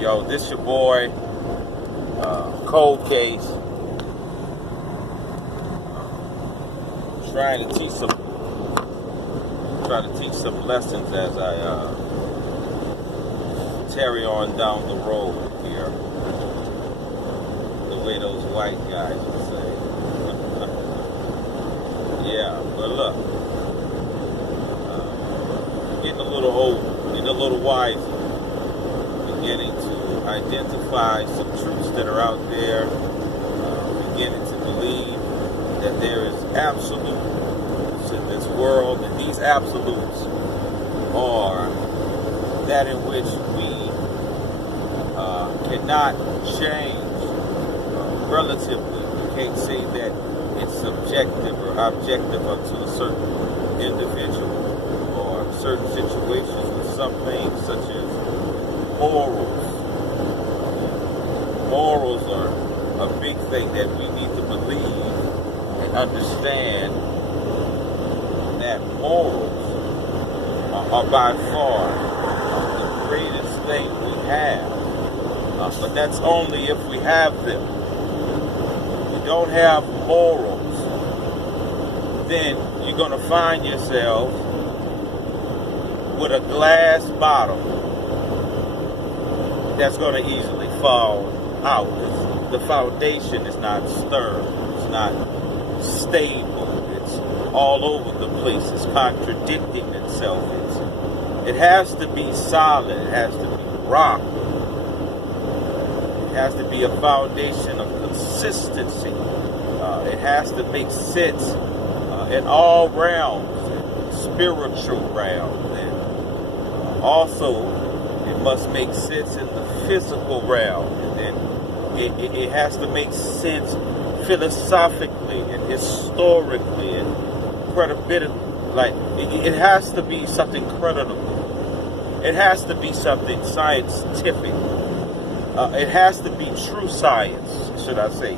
Yo, this your boy, Cold Case. Trying to teach some lessons as I tarry on down the road here. The way those white guys would say. Yeah, but look, getting a little old, getting a little wiser, beginning to identify some truths that are out there, beginning to believe that there is absolutes in this world, and these absolutes are that in which we cannot change relatively. We can't say that it's subjective or objective unto a certain individual or certain situations with some things such as morals. Morals are a big thing that we need to believe and understand that morals are by far the greatest thing we have. But that's only if we have them. If you don't have morals, then you're going to find yourself with a glass bottle that's going to easily fall out because the foundation is not stern, it's not stable, it's all over the place, it's contradicting itself. It has to be solid, it has to be rock, it has to be a foundation of consistency, it has to make sense in all realms, in spiritual realms, and also it must make sense in the physical realm, and then it has to make sense philosophically and historically and credibility. Like it has to be something credible. It has to be something scientific. It has to be true science, should I say?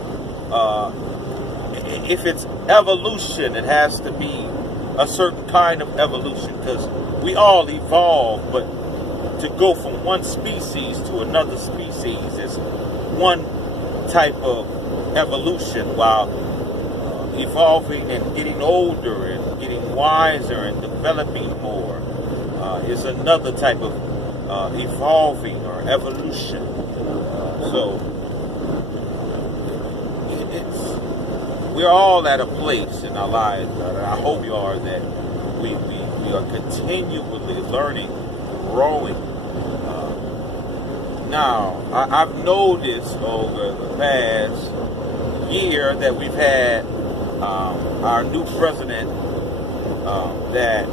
If it's evolution, it has to be a certain kind of evolution, because we all evolve, but to go from one species to another species is one type of evolution, while evolving and getting older and getting wiser and developing more is another type of evolving or evolution. So we're all at a place in our lives, and I hope we are, that we are continually learning, growing. Now, I've noticed over the past year that we've had our new president, that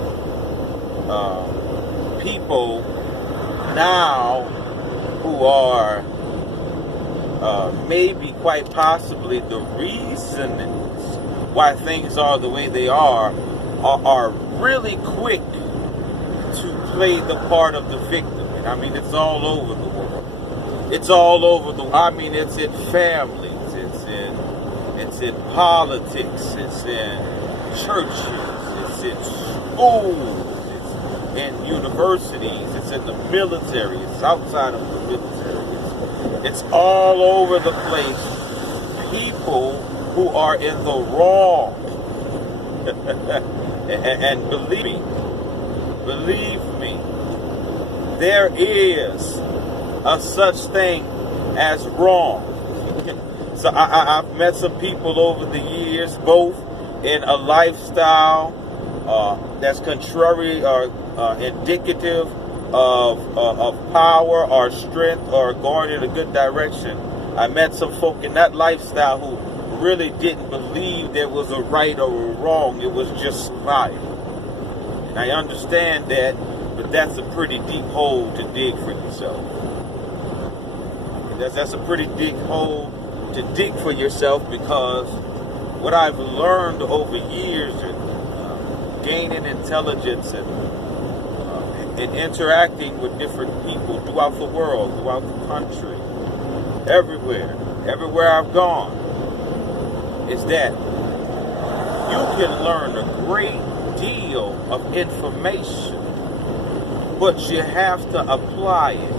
people now who are maybe quite possibly the reasons why things are the way they are really quick to play the part of the victim. And I mean, it's all over the world. It's all over it's in families, it's in politics, it's in churches, it's in schools, it's in universities, it's in the military, it's outside of the military, it's all over the place. People who are in the wrong. And believe me, there is a such thing as wrong. So I've met some people over the years, both in a lifestyle that's contrary or indicative of power or strength or going in a good direction. I met some folk in that lifestyle who really didn't believe there was a right or a wrong. It was just survival. And I understand that, but that's a pretty deep hole to dig for yourself. That's a pretty deep hole to dig for yourself, because what I've learned over years and gaining intelligence and interacting with different people throughout the world, throughout the country, everywhere I've gone, is that you can learn a great deal of information, but you have to apply it.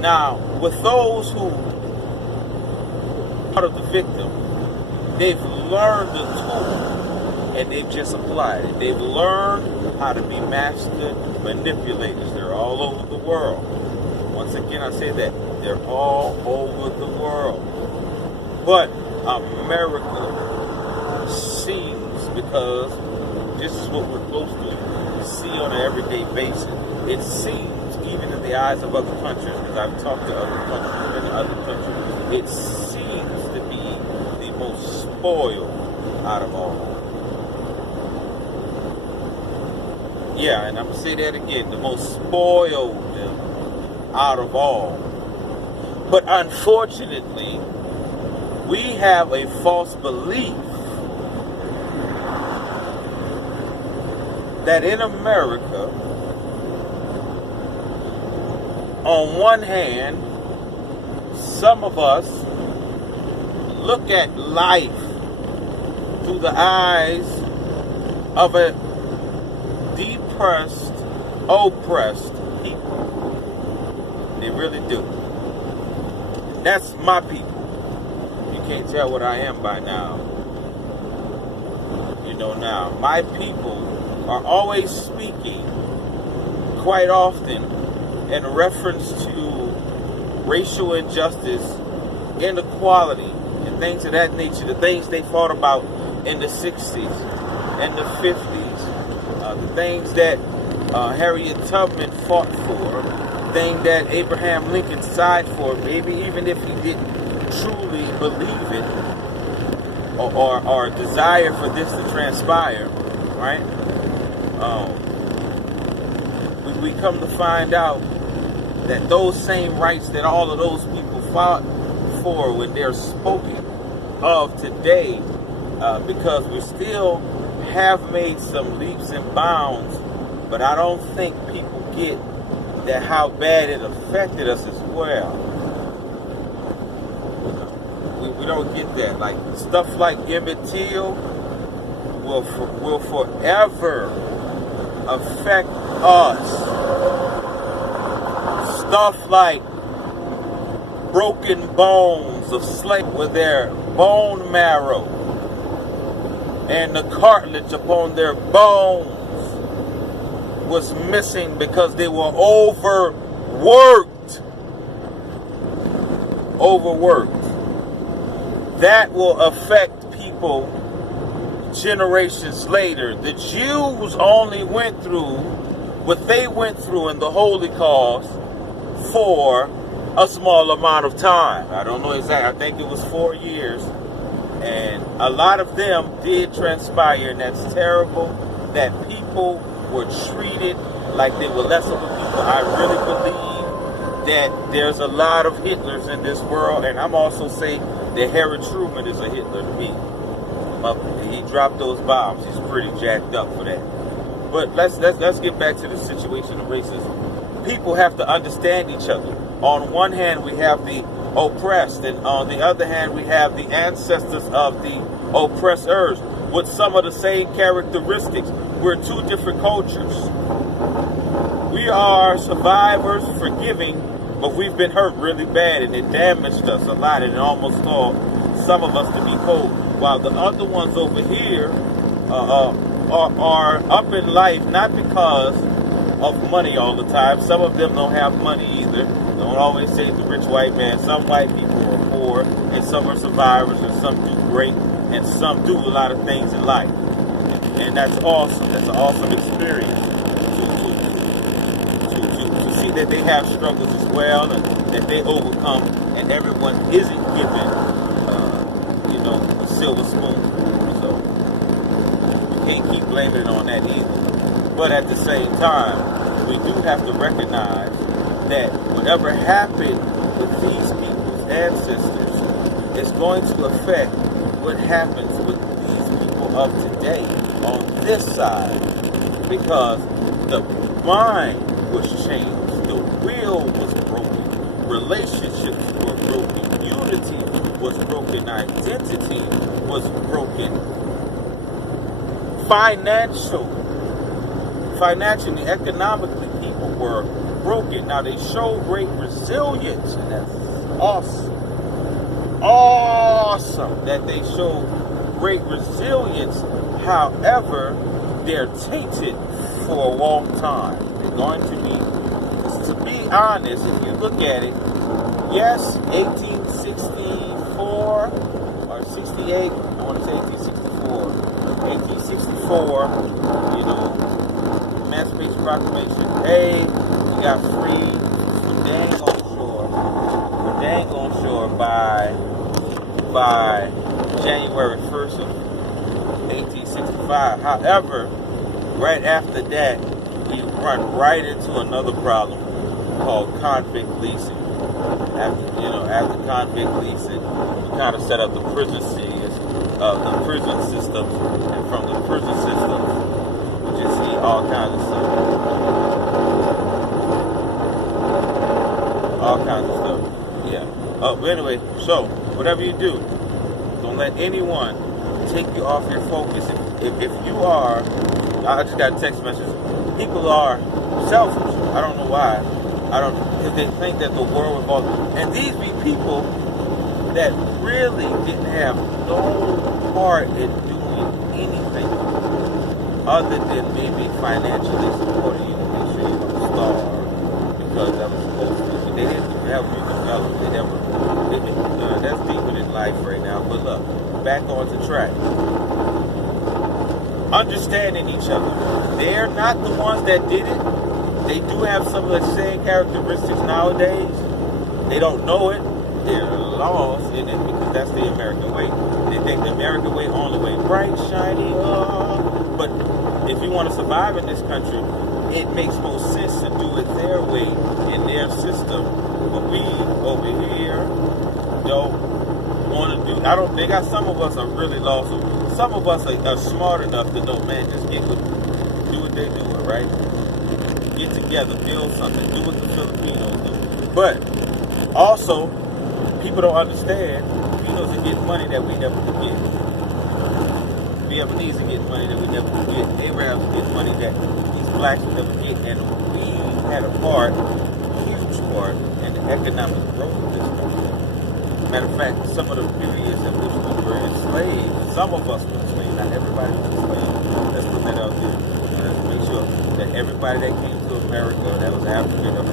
Now, with those who part of the victim, they've learned the tool and they've just applied it. They've learned how to be master manipulators. They're all over the world. Once again, I say that they're all over the world. But America seems, because this is what we're close to, we see on an everyday basis. It seems, even in the eyes of other countries, because I've talked to other countries and other countries, it seems to be the most spoiled out of all. Yeah, and I'm going to say that again, the most spoiled out of all. But unfortunately, we have a false belief that in America, on one hand, some of us look at life through the eyes of a depressed, oppressed people. They really do. That's my people. You can't tell what I am by now. You know now. My people are always speaking quite often in reference to racial injustice, inequality, and things of that nature. The things they fought about in the 60s and the 50s. The things that Harriet Tubman fought for. The thing that Abraham Lincoln sighed for. Maybe even if he didn't truly believe it or desire for this to transpire, right? We come to find out that those same rights that all of those people fought for when they're spoken of today, because we still have made some leaps and bounds, but I don't think people get that how bad it affected us as well. We don't get that. Like stuff like Emmett Till will forever affect us. Stuff like broken bones of slaves with their bone marrow and the cartilage upon their bones was missing because they were overworked. That will affect people generations later. The Jews only went through what they went through in the Holocaust for a small amount of time. I don't know exactly. I think it was 4 years. And a lot of them did transpire, and that's terrible that people were treated like they were less of a people. I really believe that there's a lot of Hitlers in this world, and I'm also saying that Harry Truman is a Hitler to me. He dropped those bombs. He's pretty jacked up for that. But let's get back to the situation of racism. People have to understand each other. On one hand, we have the oppressed, and on the other hand, we have the ancestors of the oppressors with some of the same characteristics. We're two different cultures. We are survivors, forgiving, but we've been hurt really bad, and it damaged us a lot, and it almost caused some of us to be cold. While the other ones over here are up in life not because of money all the time. Some of them don't have money either. Don't always say the rich white man. Some white people are poor, and some are survivors, and some do great, and some do a lot of things in life. And that's awesome. That's an awesome experience to see that they have struggles as well, and that they overcome, and everyone isn't given, a silver spoon. So you can't keep blaming it on that either. But at the same time, we do have to recognize that whatever happened with these people's ancestors is going to affect what happens with these people of today on this side, because the mind was changed, the will was broken, relationships were broken, unity was broken, identity was broken, financially, economically, people were broken. Now they show great resilience, and that's awesome. Awesome that they show great resilience. However, they're tainted for a long time. They're going to be honest, if you look at it, yes, 1864 or 68, I want to say 1864, 1864, you know, Emancipation Proclamation, hey, you got free from dang on shore by January 1st of 1865. However, right after that, we run right into another problem called convict leasing. After convict leasing, we kind of set up the prison systems, and from the prison systems, we just see all kinds of stuff. Yeah. But anyway, so whatever you do, don't let anyone take you off your focus. If you are, I just got a text message. People are selfish. I don't know why. Because they think that the world revolves. And these be people that really didn't have no part in doing anything other than maybe financially supporting you to make sure you don't starve, because that was supposed to. They didn't have redevelopment. That's deeper than life right now. But look, back onto track. Understanding each other. They're not the ones that did it. They do have some of the same characteristics nowadays. They don't know it. They're lost in it because that's the American way. They think the American way only way. Bright, shiny, But if you want to survive in this country, it makes most sense to do it their way, in their system. But we, over here, don't want to do. They got some of us are really lost. Some of us are smart enough to know, man, just do what they're doing, right? Get together, build something, do what the Filipinos do. But also, people don't understand, Filipinos are getting money that we never could get. Vietnamese are getting money that we never could get. Arabs are getting money that these blacks will never get. And we had a huge part, in the economic growth of this country. Matter of fact, some of the periods in which we were enslaved, some of us were enslaved, not everybody was enslaved. Let's put that out there. Let's make sure that everybody that came to America that was of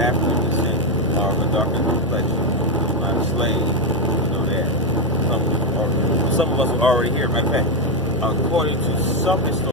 African descent or of a darker complexion was not a slave. You know that. Some of us were already here. Matter of fact, according to some historians,